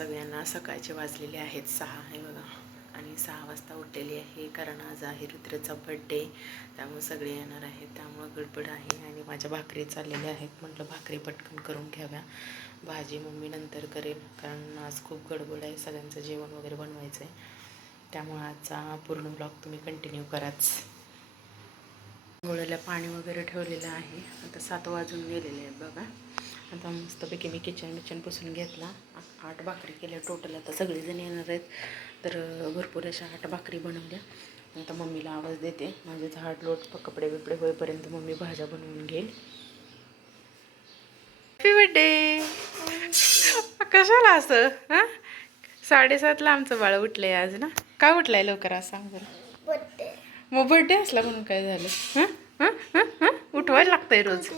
सगळ्यांना सकाळचे वाजलेले आहेत 6 हे बघा. आणि 6 वाजता उठलेली आहे कारण आज आहे रुद्रचा बड्डे. त्यामुळे सगळे येणार आहेत, त्यामुळं गडबड आहे. आणि माझ्या भाकरी चाललेल्या आहेत. म्हटलं भाकरी पटकन करून घ्याव्या. भाजी मम्मी नंतर करेल कारण आज खूप गडबड आहे, सगळ्यांचं जेवण वगैरे बनवायचं आहे. त्यामुळे आजचा पूर्ण ब्लॉग तुम्ही कंटिन्यू कराच. गोळ्याला पाणी वगैरे ठेवलेलं आहे. आता 7 वाजून गेलेले आहेत बघा. आता मस्तपैकी मी किचन पुसून घेतला. 8 भाकरी केल्या टोटल. आता सगळेजण येणार आहेत तर भरपूर अशा 8 भाकरी बनवल्या. आता मम्मीला आवाज देते. माझे झाड लोट कपडे बिपडे होईपर्यंत मम्मी भाज्या बनवून घेईल. Happy birthday. कशाला असं? हां 7:30ला आमचं बाळ उठलंय आज ना. का उठलाय लवकर आज सांग बरं. मग बर्थडे असला म्हणून काय झालं? हां हां हां हां उठवायला लागतंय रोज.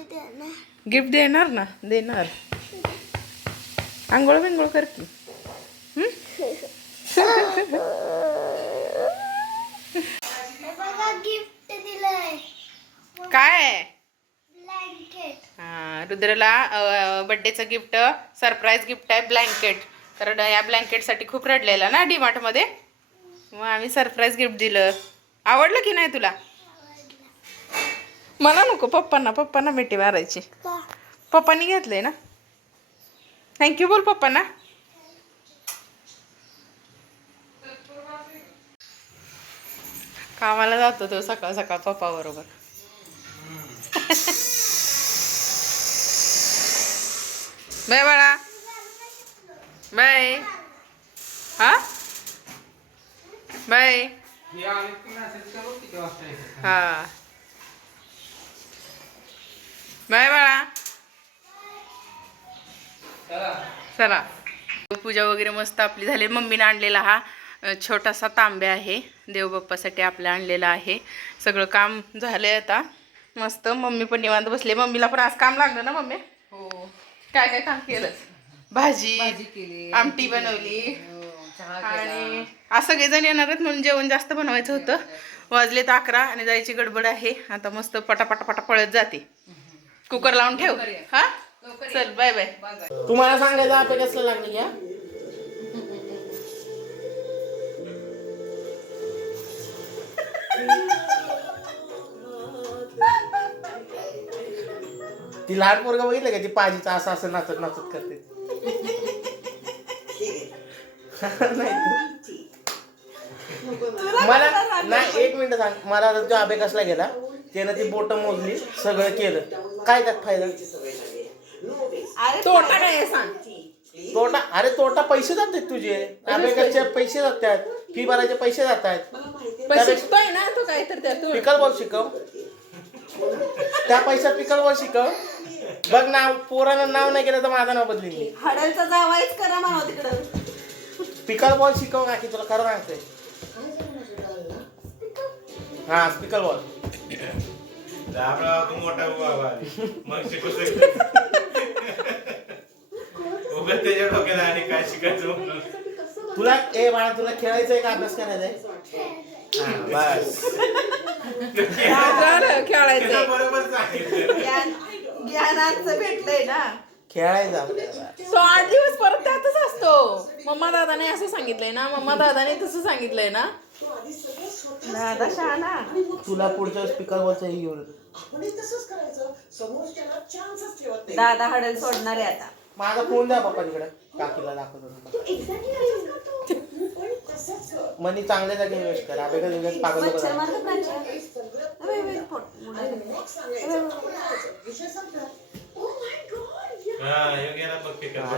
गिफ्ट देणार ना. देणार. आंघोळ बिंघोळ कर की. काय हां रुद्रला बड्डेचं गिफ्ट सरप्राईज गिफ्ट आहे ब्लँकेट. तर या ब्लँकेटसाठी खूप रडलेला ना डीमार्टमध्ये. मग आम्ही सरप्राईज गिफ्ट दिलं. आवडलं की नाही तुला? मला नको. पप्पांना मिठी मारायची. पप्पांनी घेतलंय ना. थँक्यू बोल पप्पांना. कामाला जातो तो सकाळ सकाळ पप्पा बरोबर. बाय बाळा. बाय. हा बाय. हा बाय बाळा. चला पूजा वगैरे मस्त आपली झाली. मम्मीने आणलेला हा छोटासा तांब्या आहे. देवबाप्पासाठी आपल्या आणलेला आहे. सगळं काम झालंय आता मस्त. मम्मी पण निवांत बसले. मम्मीला पण आज काम लागलं ना मम्मी. हो. काय काय काम केलं? भाजी केली, आमटी बनवली आणि आज सगळेजण येणार आहेत म्हणून जेवण जास्त बनवायचं होतं. वाजलेत 11 आणि जायची गडबड आहे. आता मस्त पटापटा पळत जाते. कुकर लावून ठेव. हा चल बाय बाय. तुम्हाला सांगायचं आपे कसं लागलं घ्या. ती लहान पोरगा बघितलं का ती पाजीचं असं असं नाचत नाचत करते. मला नाही 1 मिनिट सांग. मला जो आबे कसला गेला त्यानं ती बोट मोजली सगळं केलं. काय त्यात फायदा? तोटा काय सांग. तोटा अरे तोटा पैसे जातात तुझे. आबेकरचे पैसे जातात. फी भरायचे पैसे जातात. शिकतोय ना तू काय तर त्यातून. पिकल बॉल शिकव. त्या पैशात पिकल बॉल शिकव. बघ नाव पोरानं नाव नाही केलं तर माझं नाव बदली मी. हडलचा जावायच करा म्हणा तिकडं. पिकल बॉल शिकव ना की तुला खरं सांगते. हा स्पिकल बॉल. मोठा मग शिकू त्याच्या डोक्याला आणि काय शिकायचं. तुला ए बाळा तुला खेळायचंय का अभ्यास करायचा आहे? बस खेळायचं बरोबर सांगितलं. ज्ञानाचं भेटलंय ना. खेळायचा. तो 8 दिवस परत त्यातच असतो. मम्मा दादाने असं सांगितलंय ना. मम्मा दादाने तसं सांगितलंय ना. दादा शहाणा. तुला पुढच्या स्पीकर बॉलचं घेऊन दादा हडल सोडणार आहे आता. माझा फोन द्या पप्पा तिकडे. काकीला दाखवतो. मनी चांगल्या जागी इन्व्हेस्ट कर. आबे का पागल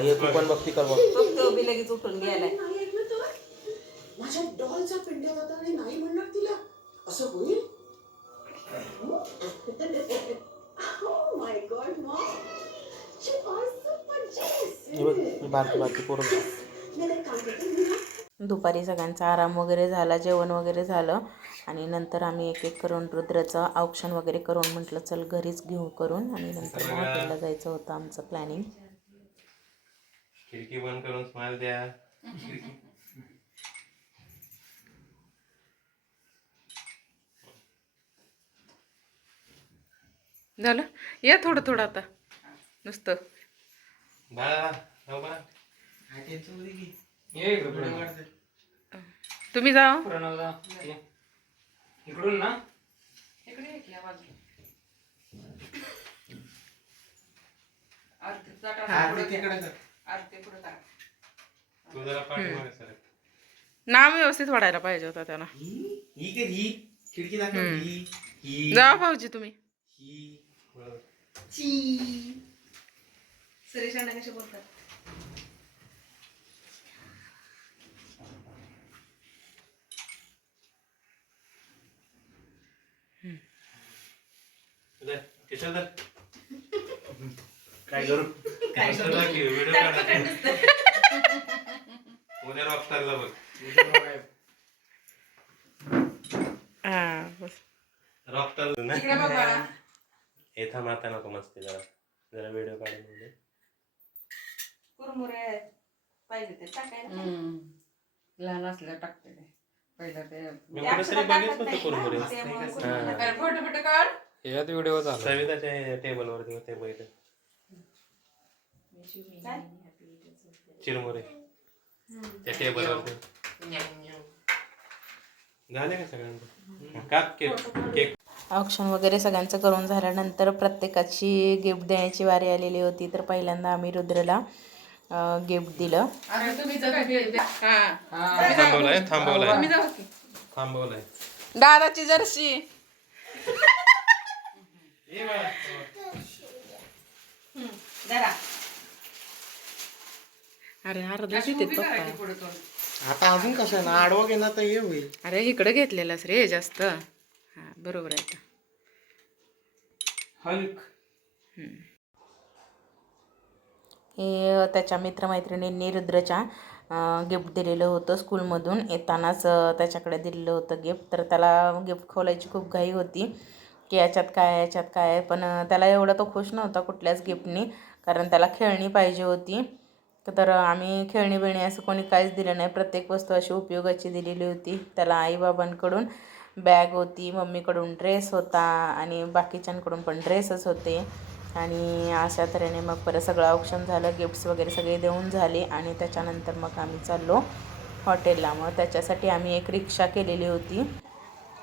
ये तू पण बघती कर. लगेच उठून गेलाय. माझ्या डॉलचा पिंड्यात आता नाही म्हणणार तिला असं होईल. दुपारी सगळ्यांचा आराम वगैरे झाला. जेवण वगैरे झालं आणि नंतर आम्ही एक एक करून रुद्राचं औक्षण वगैरे करून म्हटलं चल घरीच घेऊ करून. आणि नंतर हॉटेलला जायचं होतं आमचं प्लॅनिंग. खिडकी बंद करून स्माइल द्या. झालं. या थोडं थोडं आता नुसतं. बाळा तुम्ही जा. इकडून ना तू जरा पाठीमागे सरक. नाम व्यवस्थित वाढायला पाहिजे होता त्याला. ही के ही खिडकी दाखव ही जा भाऊजी तुम्ही. ही बरोबर. सुरेश कसे बोलतात. धर, किशोर धर. काय करू व्हिडिओ काढायचा उद्या रॉकस्टारला बघ. हा बस. रॉकस्टार ना हे थांब आता नको मस्ती जरा जरा व्हिडिओ काढून दे. कुरमुरे पाहिजे ते टाकायला. लहान असल्या टाकते ते पहिलं ते मी कुठेतरी बघितलं होतं कुरमुरे. फोटो फोटो काढ. यात व्हिडिओ झाला. सविताच्या टेबलवरती होते बघितलं. चिरमुरे त्या टेबलवरती झाले का सगळ्यांचं. काप केक केक. ऑक्शन वगैरे सगळ्यांचं करून झाल्यानंतर प्रत्येकाची गिफ्ट देण्याची वारी आलेली होती. तर पहिल्यांदा आम्ही रुद्रला गिफ्ट दिलं. थांबवलाय. दादाची जर्सी. अरे अर्धा तिथे पप्पा. आता अजून कसं आहे ना आडवा गेला तर हे होईल. अरे इकडे घेतलेलास रे जास्त. हा बरोबर आहे आता. हल्क हे त्याच्या मित्रमैत्रिणींनी रुद्रच्या गिफ्ट दिलेलं होतं स्कूलमधून येतानाच त्याच्याकडे दिलेलं होतं गिफ्ट. तर त्याला गिफ्ट खोलायची खूप घाई होती की याच्यात काय याच्यात काय. पण त्याला एवढा तो खुश नव्हता कुठल्याच गिफ्टनी, कारण त्याला खेळणी पाहिजे होती. तर आम्ही खेळणी बिळणी असं कोणी काहीच दिलं नाही. प्रत्येक वस्तू अशी उपयोगाची दिलेली होती. त्याला आईबाबांकडून बॅग होती, मम्मीकडून ड्रेस होता आणि बाकीच्यांकडून पण ड्रेसच होते. आणि अशा तऱ्हेने मग परत सगळं ऑप्शन झालं. गिफ्ट्स वगैरे सगळे देऊन झाले आणि त्याच्यानंतर मग आम्ही चाललो हॉटेलला. मग त्याच्यासाठी आम्ही एक रिक्षा केलेली होती,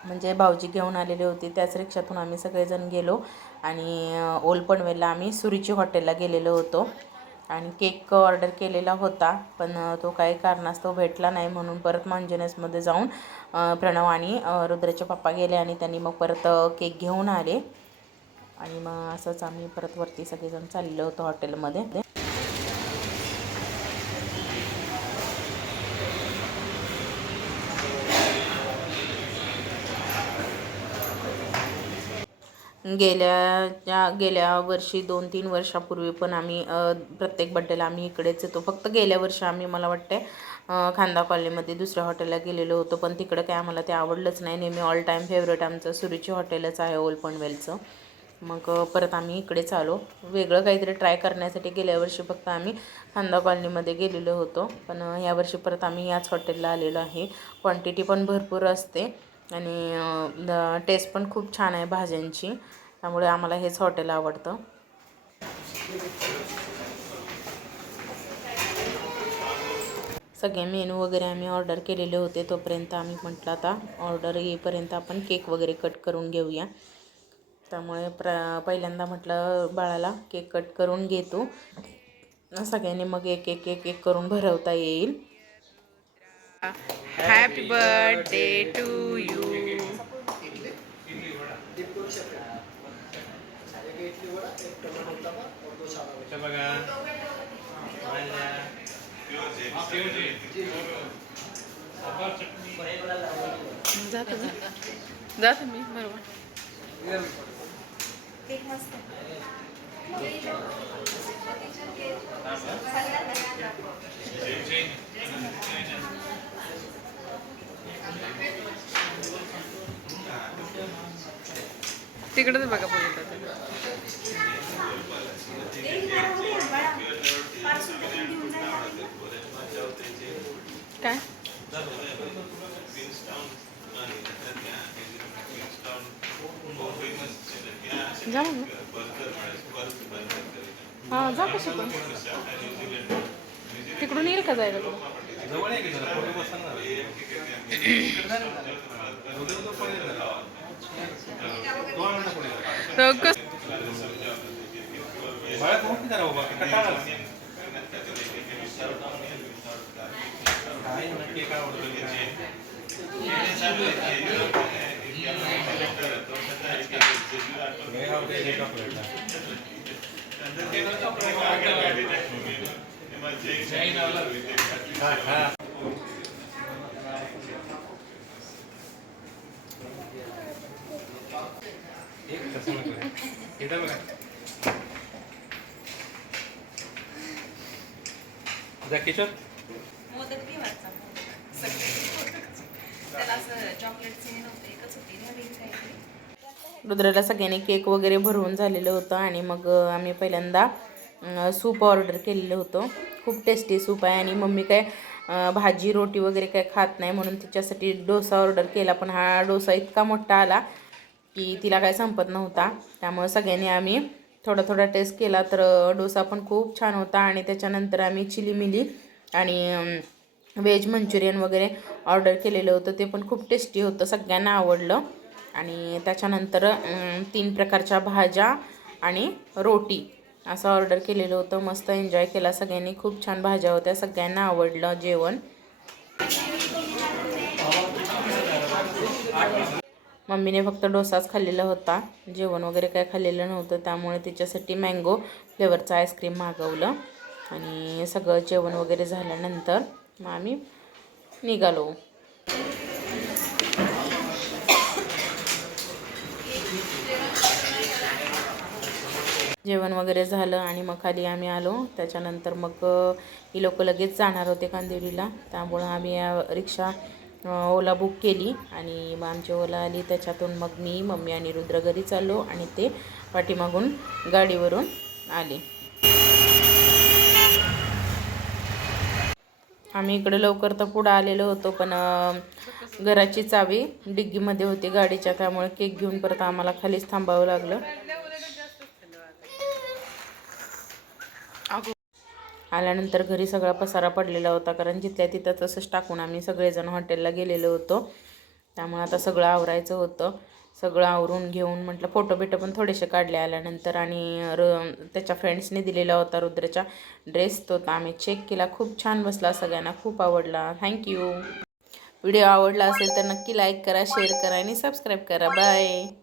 म्हणजे भाऊजी घेऊन आलेली होती. त्याच रिक्षातून आम्ही सगळेजण गेलो आणि ओल्ड पनवेलला आम्ही सुरुची हॉटेलला गेलेलो होतो. आणि केक ऑर्डर केलेला होता पण तो काही कारणास्तव भेटला नाही, म्हणून परत मांजनेसमध्ये जाऊन प्रणव आणि रुद्रचे पप्पा गेले आणि त्यांनी मग परत केक घेऊन आले. आणि मग असंच आम्ही परत वरती सगळेजण चाललो होतो हॉटेलमध्ये. गेल्या वर्षी 2-3 वर्षापूर्वी पण आम्ही प्रत्येक बड्डेला आम्ही इकडेच येतो. फक्त गेल्या वर्षी आम्ही मला वाटते खांदा कॉलनीमध्ये दुसऱ्या हॉटेलला गेलेलो होतो, पण तिकडं काय आम्हाला ते आवडलंच नाही. नेहमी ऑल टाईम फेवरेट आमचं सुरुची हॉटेलच आहे ओल्ड पनवेलचं. मग परत आम्ही इकडेच आलो वेगळं काहीतरी ट्राय करण्यासाठी. गेल्या वर्षी फक्त आम्ही खांदा कॉलनीमध्ये गेलेलो होतो, पण यावर्षी परत आम्ही याच हॉटेलला आलेलो आहे. क्वांटिटी पण भरपूर असते आणि टेस्ट पण खूप छान आहे भाज्यांची, त्यामुळे आम्हाला हेच हॉटेल आवडतं. सगळे मेनू वगैरे आम्ही ऑर्डर केलेले होते. तोपर्यंत आम्ही म्हटलं आता ऑर्डर येईपर्यंत आपण केक वगैरे कट करून घेऊया. त्यामुळे पहिल्यांदा म्हटलं बाळाला केक कट करून घेतो, सगळ्यांनी मग एक एक एक एक करून भरवता येईल. Happy birthday to you. जातो मी बरोबर. तिकडंच बघा बघितलं काय जा मग. हां जा कसं पण तिकडून येईल का जायला तुला? जवळ आहे की जरा फोटो बसता ना. बाळा मोठी जरा बाबा कंटाळा आला. काय नक्की काय आवडतं किशोर मोदक घेवायचा त्याला असं चॉकलेटचे नव्हते एकच होती नवीन काही. रुद्राला सगळ्यांनी केक वगैरे भरवून झालेलं होतं आणि मग आम्ही पहिल्यांदा सूप ऑर्डर केलेलं होतं. खूप टेस्टी सूप आहे आणि मम्मी काय भाजी रोटी वगैरे काय खात नाही म्हणून तिच्यासाठी डोसा ऑर्डर केला. पण हा डोसा इतका मोठा आला की तिला काय संपत नव्हता. त्यामुळे सगळ्यांनी आम्ही थोडा थोडा टेस्ट केला तर डोसा पण खूप छान होता. आणि त्याच्यानंतर आम्ही चिली मिली आणि व्हेज मंचुरियन वगैरे ऑर्डर केलेलं होतं. ते पण खूप टेस्टी होतं, सगळ्यांना आवडलं. आणि त्याच्यानंतर 3 प्रकारच्या भाज्या आणि रोटी असं ऑर्डर केलेलं होतं. मस्त एन्जॉय केला सगळ्यांनी. खूप छान भाज्या होत्या, सगळ्यांना आवडलं जेवण. मम्मीने फक्त डोसाच खाल्लेला होता, जेवण वगैरे काय खाल्लेलं नव्हतं. त्यामुळे तिच्यासाठी मँगो फ्लेवरचं आईस्क्रीम मागवलं. आणि सगळं जेवण वगैरे झाल्यानंतर मग आम्ही निघालो. जेवण वगैरे झालं आणि मग खाली आम्ही आलो. त्याच्यानंतर मग ही लोक लगेच जाणार होते कांदिवलीला. त्यामुळं आम्ही रिक्षा ओला बुक केली आणि मग आमची ओला आली. त्याच्यातून मग मी मम्मी आणि रुद्र घरी चाललो आणि ते पाठीमागून गाडीवरून आले. आम्ही इकडे लवकर तर पुढं आलेलो होतो, पण घराची चावी डिग्गीमध्ये होती गाडीच्या. त्यामुळे केक घेऊन परत आम्हाला खालीच थांबावं लागलं. आल्यानंतर घरी सगळा पसारा पडलेला होता, कारण जिथल्या तिथं तसंच टाकून आम्ही सगळेजण हॉटेलला गेलेलो होतो. त्यामुळे आता सगळं आवरायचं होतं. सगळं आवरून घेऊन म्हटलं फोटो बिटो पण थोडेसे काढले आल्यानंतर. आणि त्याच्या फ्रेंड्सने दिलेला होता रुद्रच्या ड्रेस, तो आम्ही चेक केला. खूप छान बसला, सगळ्यांना खूप आवडला. थँक्यू. व्हिडिओ आवडला असेल तर नक्की लाईक करा, शेअर करा आणि सबस्क्राईब करा. बाय.